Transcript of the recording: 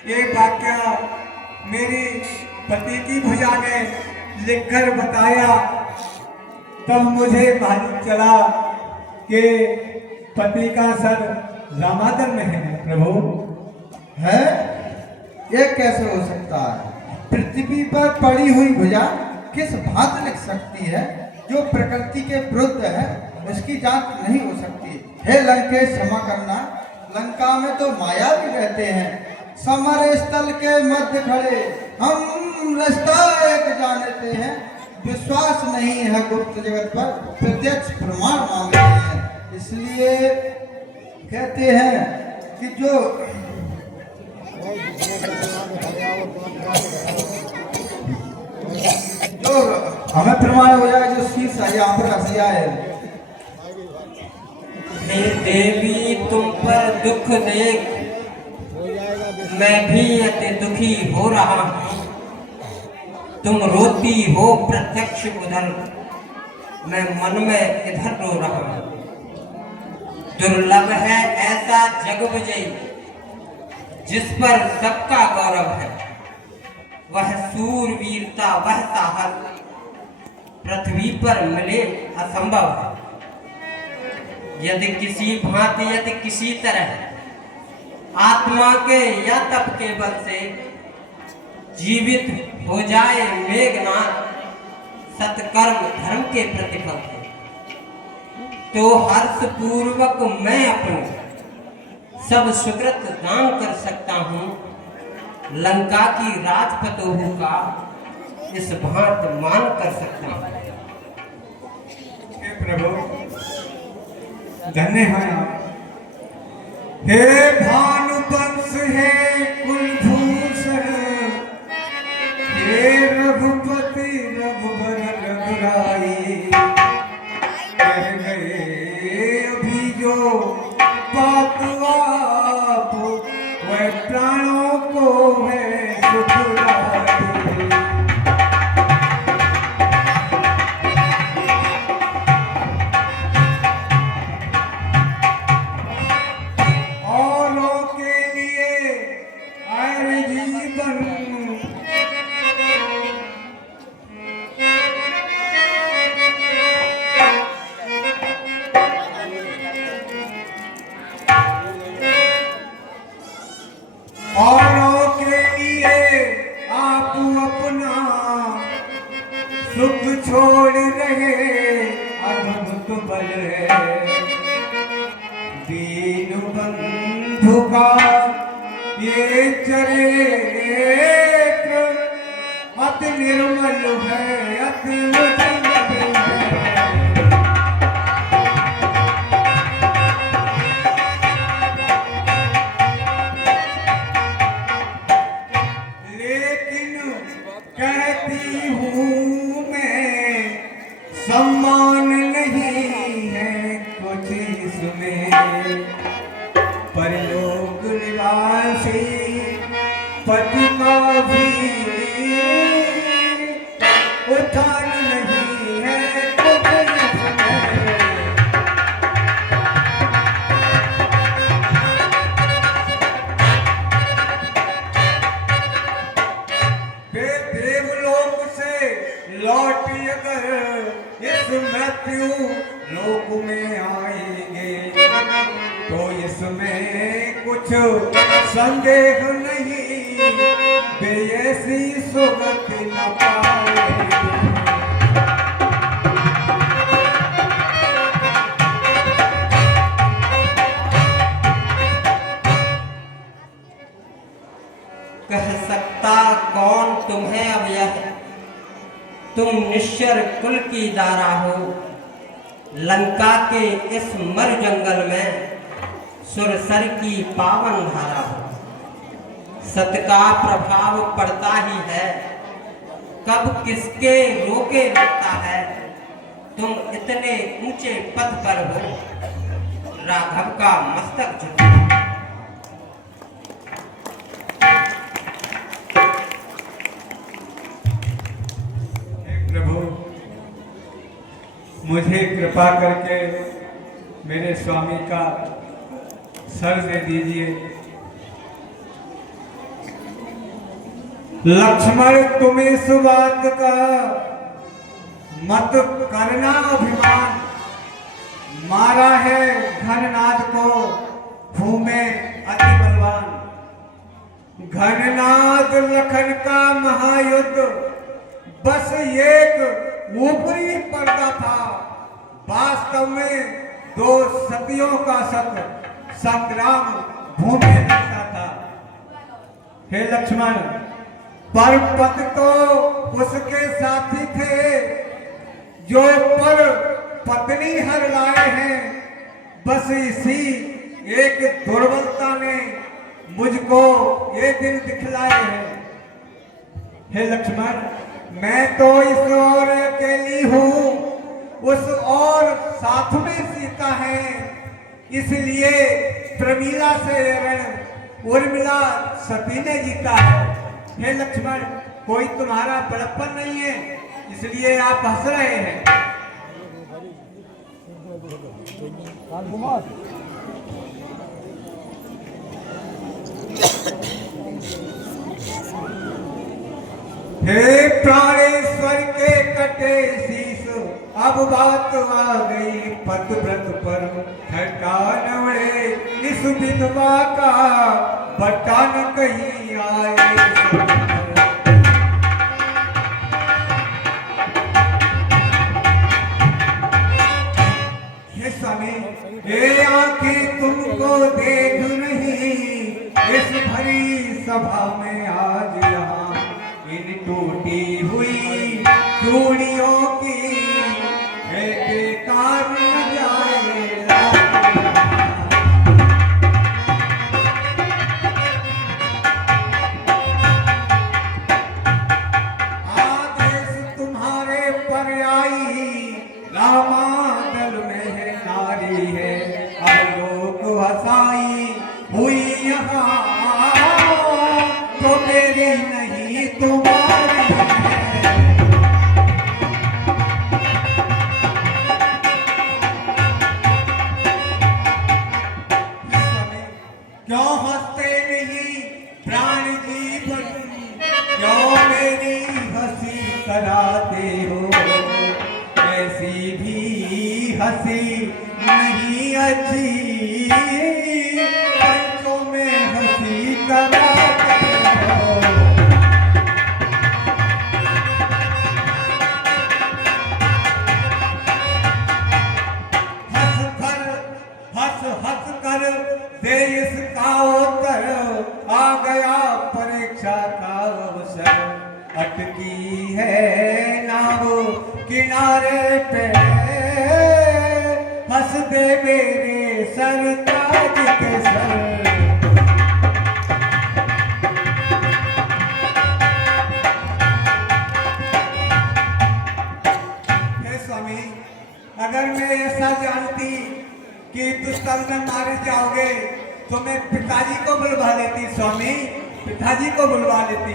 ये वाक्य मेरी पति की भुजा ने लिखकर बताया, तब मुझे मालूम चला कि पति का सर रामादन में है। प्रभु है, ये कैसे हो सकता है? पृथ्वी पर पड़ी हुई भुजा किस भांति लिख सकती है? जो प्रकृति के विरुद्ध है उसकी जांच नहीं हो सकती। हे लंकेश, क्षमा करना, लंका में तो माया भी रहते हैं। समर स्थल के मध्य खड़े हम रास्ता एक जानते हैं। विश्वास नहीं है गुप्त जगत पर, प्रत्यक्ष प्रमाण मांगते हैं। इसलिए कहते हैं कि जो हमें प्रमाण हो जाए, जो शीश है यहाँ पर हसिया है। हे देवी, तुम पर दुख देख मैं भी अति दुखी हो रहा हूँ। तुम रोती हो प्रत्यक्ष उधर, मैं मन में इधर रो रहा हूँ। दुर्लभ है ऐसा जग विजयी जिस पर सबका गौरव है। वह सूरवीरता, वह साहस पृथ्वी पर मिले असंभव है। यदि किसी भांति, यदि किसी तरह आत्मा के या तप के बल से जीवित हो जाए मेघनाथ सत्कर्म धर्म के प्रतिफल से, तो हर्ष पूर्वक मैं अपने सब सुकृत दान कर सकता हूँ। लंका की राजपतोहू का इस भांत मान कर सकता हूँ। हे प्रभु, धन्य है आप। हे भानुवंश, हे कुलभूषण, हे रघुपति रघुबर रघुराई, कह गए अभी जो बात आप, वह प्राणों को है सुखदाई। औरों के लिए आप अपना सुख छोड़ रहे, अद्भुत बल है दीन बंधु का ये चरित्र, अति निर्मल है, अति निर्मल है। कहती हूँ मैं, सम्मान नहीं है कुछ इसमें, परलोक निवासी पति का भी उठान नहीं है कुछ इसमें। देवलोक से लौटी अगर इस मृत्यु लोक में आएंगे, तो इसमें कुछ संदेह नहीं, वे ऐसी सुगति न पाएंगे। कह सकता कौन तुम्हें अब यह, तुम निश्चर कुल की दारा हो। लंका के इस मर जंगल में सुरसर की पावन धारा हो। सत का प्रभाव पड़ता ही है, कब किसके रोके लगता है। तुम इतने ऊंचे पद पर हो, राघव का मस्तक झुका। प्रभु, मुझे कृपा करके मेरे स्वामी का सर दे दीजिए। लक्ष्मण तुम इस बात का मत करना अभिमान, मारा है घननाद को भूमे अति बलवान। घननाद लखन का महायुद्ध बस एक ऊपरी पर्दा था, वास्तव में दो सतियों का संग्राम भूमि लगता था। हे लक्ष्मण, परपत तो उसके साथी थे जो पर पत्नी हर लाए हैं, बस इसी एक दुर्बलता ने मुझको ये दिन दिखलाए हैं। हे लक्ष्मण, मैं तो इस ओर अकेली हूँ, उस और साथ में सीता है, इसलिए प्रमीला से रण उर्मिला सती ने जीता है। हे लक्ष्मण, कोई तुम्हारा बड़प्पन नहीं है, इसलिए आप हंस रहे हैं। हे प्राणेश्वर के कटे शीश, अब बात आ गई पतिव्रत पर, हटा नवड़े इस विधवा का बटा न कहीं आए। हे स्वामी, हे आंखें तुमको देख नहीं, इस भरी सभा में आज यहाँ इन टूटी हुई चूड़ियों की बेकार न जाए। आदेश तुम्हारे पर आई, रामादल में है नारी है, आलोक हसाई हुई यहाँ, तो मेरी नहीं तुम्हारी है। क्यों हंसते नहीं प्राण जीवन, क्यों मेरी हंसी कराते हो, ऐसी भी हंसी नहीं अच्छी, पंचों में हंसी कराते हो। हंस कर दे इसका उत्तर, आ गया परीक्षा का अवसर, अटकी है नाव किनारे पे, हंस दे मेरे सरताज के सर। हे स्वामी, अगर मैं ऐसा जानती कि दुष्कर्म में मारे जाओगे तो मैं पिताजी को बुलवा लेती। स्वामी, पिताजी को बुलवा लेती।